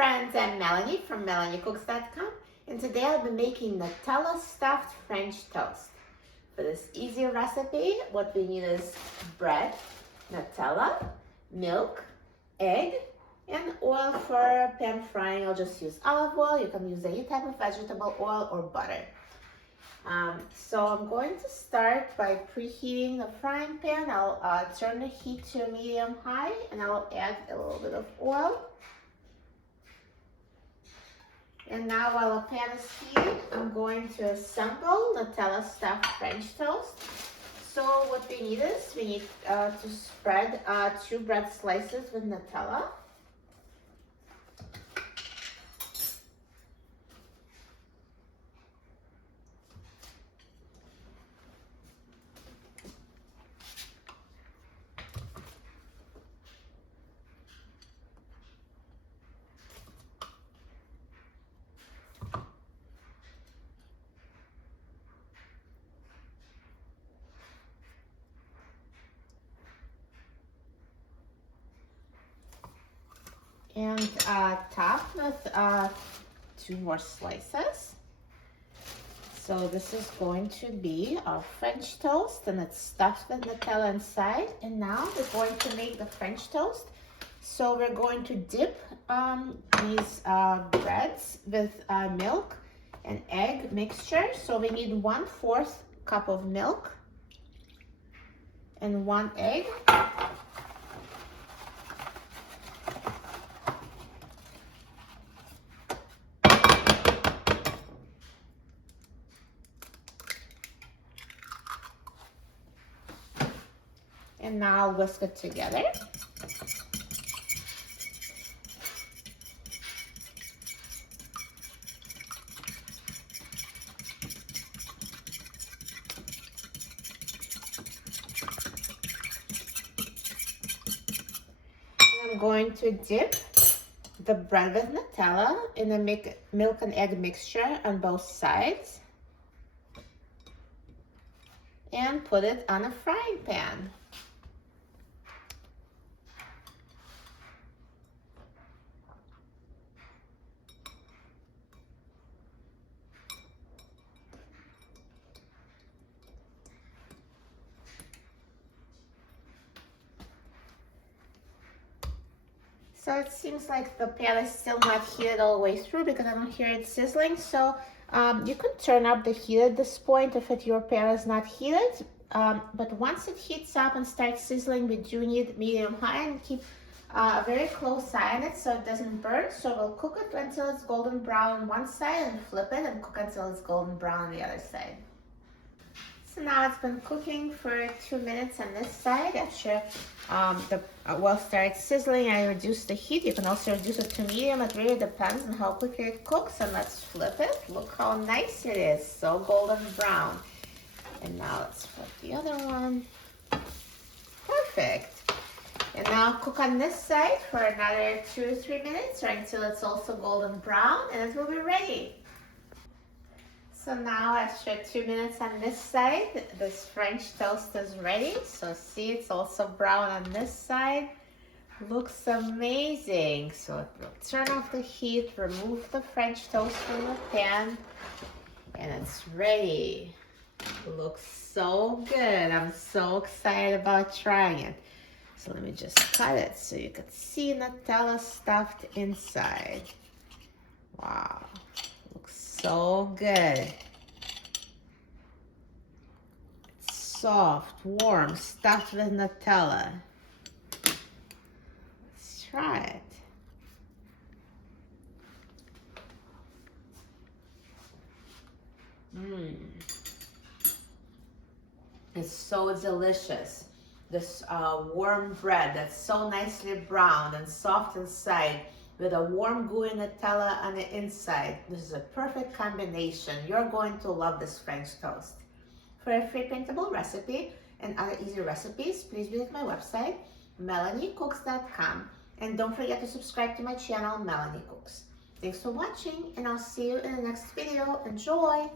friends, I'm Melanie from melaniecooks.com, and today I'll be making Nutella-stuffed French toast. For this easy recipe, what we need is bread, Nutella, milk, egg, and oil for pan frying. I'll just use olive oil. You can use any type of vegetable oil or butter. So I'm going to start by preheating the frying pan. I'll turn the heat to medium high, and I'll add a little bit of oil. And now while the pan is heating, I'm going to assemble Nutella-stuffed French toast. So what we need is, we need to spread 2 bread slices with Nutella. And top with 2 more slices. So this is going to be our French toast, and it's stuffed with Nutella inside. And now we're going to make the French toast. So we're going to dip these breads with milk and egg mixture. So we need 1/4 cup of milk and 1 egg. And now whisk it together. I'm going to dip the bread with Nutella in the milk and egg mixture on both sides and put it on a frying pan. So it seems like the pan is still not heated all the way through because I don't hear it sizzling. So you can turn up the heat at this point if your pan is not heated. But once it heats up and starts sizzling, we do need medium high, and keep a very close eye on it so it doesn't burn. So we'll cook it until it's golden brown on one side and flip it and cook until it's golden brown on the other side. So now it's been cooking for 2 minutes on this side. After the oil starts sizzling, I reduce the heat. You can also reduce it to medium. It really depends on how quickly it cooks. And let's flip it. Look how nice it is. So golden brown. And now let's flip the other one. Perfect. And now cook on this side for another 2 to 3 minutes, or until it's also golden brown, and it will be ready. So now after 2 minutes on this side, this French toast is ready. So see, it's also brown on this side. Looks amazing. So we'll turn off the heat, remove the French toast from the pan, and it's ready. Looks so good. I'm so excited about trying it. So let me just cut it so you can see Nutella stuffed inside. Wow. So good. It's soft, warm, stuffed with Nutella. Let's try it. It's so delicious. This warm bread that's so nicely browned and soft inside, with a warm gooey Nutella on the inside. This is a perfect combination. You're going to love this French toast. For a free printable recipe and other easy recipes, please visit my website, melaniecooks.com. And don't forget to subscribe to my channel, Melanie Cooks. Thanks for watching, and I'll see you in the next video. Enjoy!